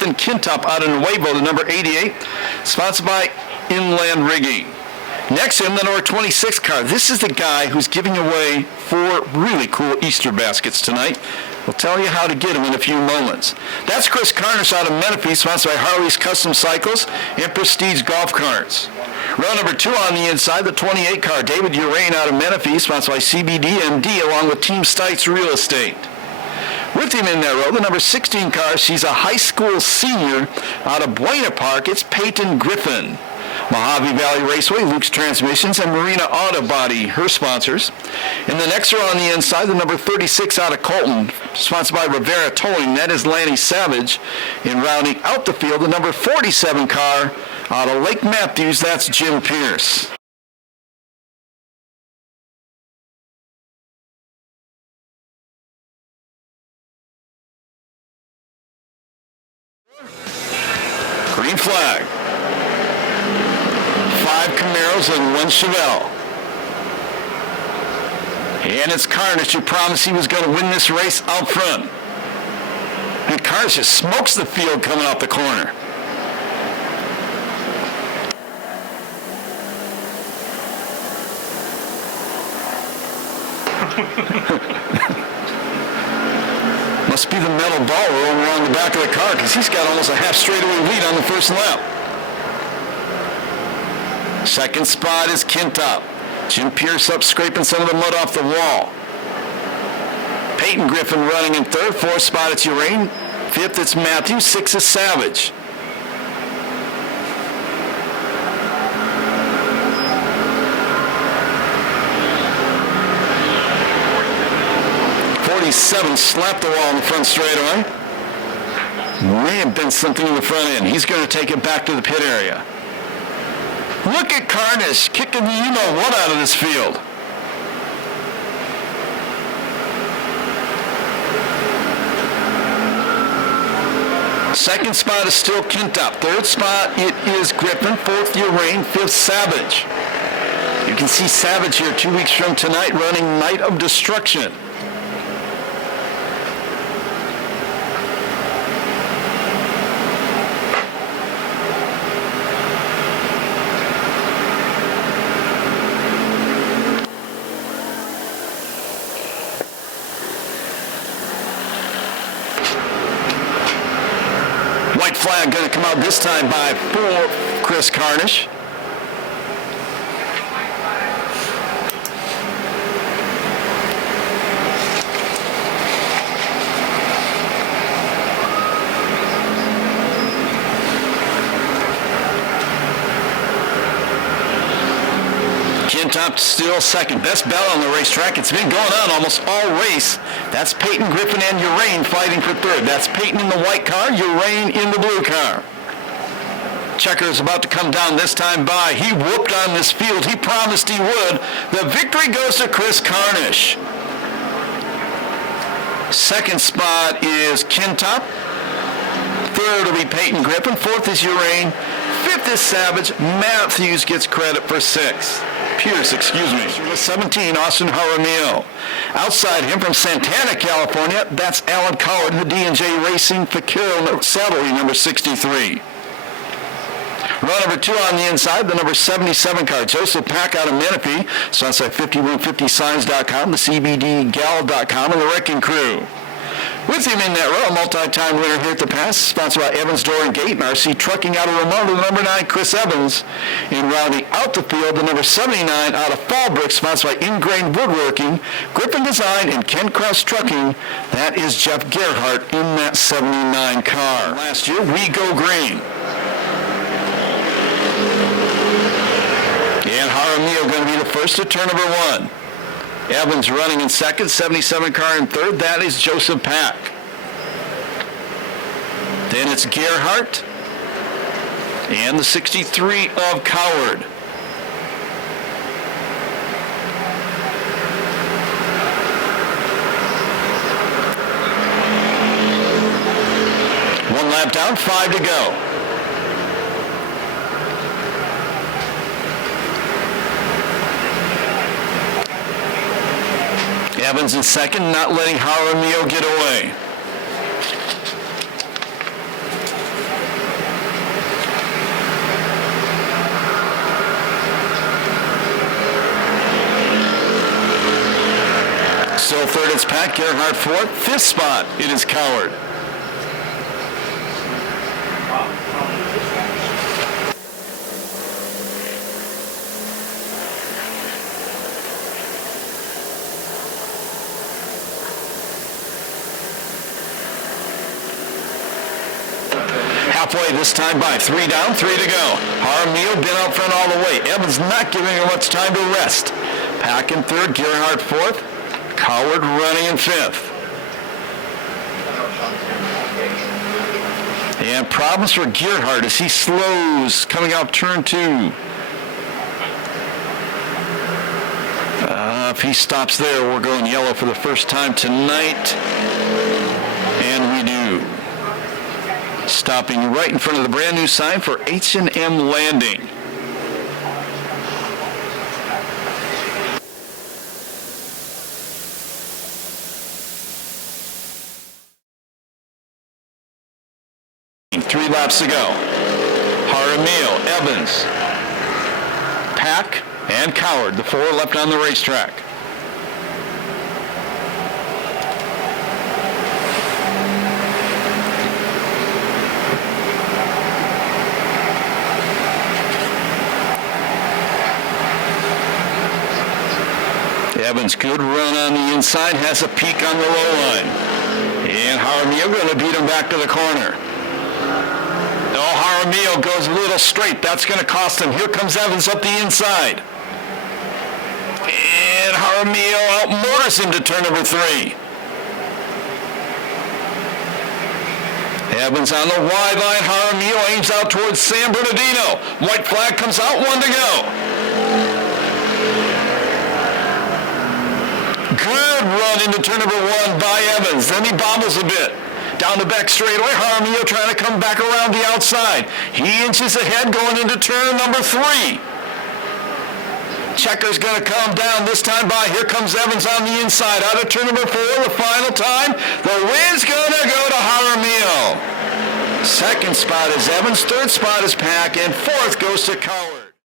Ethan Kintop out of Nuevo, the number 88, sponsored by Inland Rigging. Next in the number 26 car. This is the guy who's giving away 4 really cool Easter baskets tonight. We'll tell you how to get them in a few moments. That's Chris Carnish out of Menifee, sponsored by Harley's Custom Cycles and Prestige Golf Carts. Row number 2 on the inside, the 28 car. David Urain out of Menifee, sponsored by CBDMD, along with Team Stites Real Estate. With him in that row, the number 16 car, she's a high school senior out of Buena Park. It's Peyton Griffin. Mojave Valley Raceway, Luke's Transmissions, and Marina Auto Body, her sponsors. In the next row on the inside, the number 36 out of Colton, sponsored by Rivera Towing, that is Lanny Savage. In rounding out the field, the number 47 car out of Lake Matthews, that's Jim Pierce. Green flag. 5 Camaros and 1 Chevelle. And it's Carnish who promised he was going to win this race out front. And Carnish just smokes the field coming out the corner. Must be the metal ball rolling around the back of the car because he's got almost a half straightaway lead on the first lap. Second spot is Kintop. Jim Pierce up scraping some of the mud off the wall. Peyton Griffin running in third. Fourth spot it's Urain. Fifth it's Matthews. Sixth is Savage. '47 slapped the wall in the front straightaway. May have been something in the front end. He's going to take it back to the pit area. Look at Carnish kicking the you-know-what out of this field. Second spot is still Kintop. Third spot, it is Griffin. Fourth, Urain. Fifth, Savage. You can see Savage here 2 weeks from tonight running Night of Destruction. White flag going to come out this time by 4 Chris Carnish. Kintop still second. Best battle on the racetrack. It's been going on almost all race. That's Peyton Griffin and Urain fighting for third. That's Peyton in the white car, Urain in the blue car. Checker is about to come down this time by. He whooped on this field. He promised he would. The victory goes to Chris Carnish. Second spot is Kintop. Third will be Peyton Griffin. Fourth is Urain. Fifth is Savage. Matthews gets credit for sixth. Pierce, excuse me. 17, Austin Jaramillo. Outside him from Santana, California, that's Alan Coward, the D&J Racing Vaquero Saddlery, number 63. Row number 2 on the inside, the number 77 car, Joseph Pack out of Menifee, sponsored by 5150signs.com, the CBDgal.com, and the Wrecking Crew. With him in that row, a multi-time winner here at the Pass, sponsored by Evans Door and Gate and RC Trucking out of Ramona, the number 9, Chris Evans. In rounding out the field, the number 79 out of Fallbrook, sponsored by Ingrained Woodworking, Griffin Design, and Ken Cross Trucking. That is Jeff Gerhardt in that 79 car. Last year, we go green. And Jaramillo going to be the first to turn number 1. Evans running in second, 77 car in third. That is Joseph Pack. Then it's Gerhardt and the 63 of Coward. One lap down, 5 to go. Evans in second, not letting Jaramillo get away. Still third, it's Pat. Gerhardt fourth. Fifth spot, it is Coward. Halfway this time by. 3 down, 3 to go. Jaramillo been out front all the way. Evans not giving him much time to rest. Pack in third, Gerhardt fourth. Coward running in fifth. And problems for Gerhardt as he slows coming out turn 2. If he stops there, we're going yellow for the first time tonight. And we do. Stopping right in front of the brand new sign for H&M Landing. Three laps to go. Jaramillo, Evans, Pack, and Coward, the 4 left on the racetrack. Evans, good run on the inside, has a peak on the low line. And Jaramillo going to beat him back to the corner. Oh, Jaramillo goes a little straight. That's going to cost him. Here comes Evans up the inside. And Jaramillo outmotors him to turn number 3. Evans on the wide line. Jaramillo aims out towards San Bernardino. White flag comes out, 1 to go. Good run into turn number 1 by Evans. Then he bobbles a bit. Down the back straightaway, Jaramillo trying to come back around the outside. He inches ahead going into turn number 3. Checker's going to come down this time by. Here comes Evans on the inside. Out of turn number 4, the final time. The win's going to go to Jaramillo. Second spot is Evans. Third spot is Pack. And fourth goes to Coward.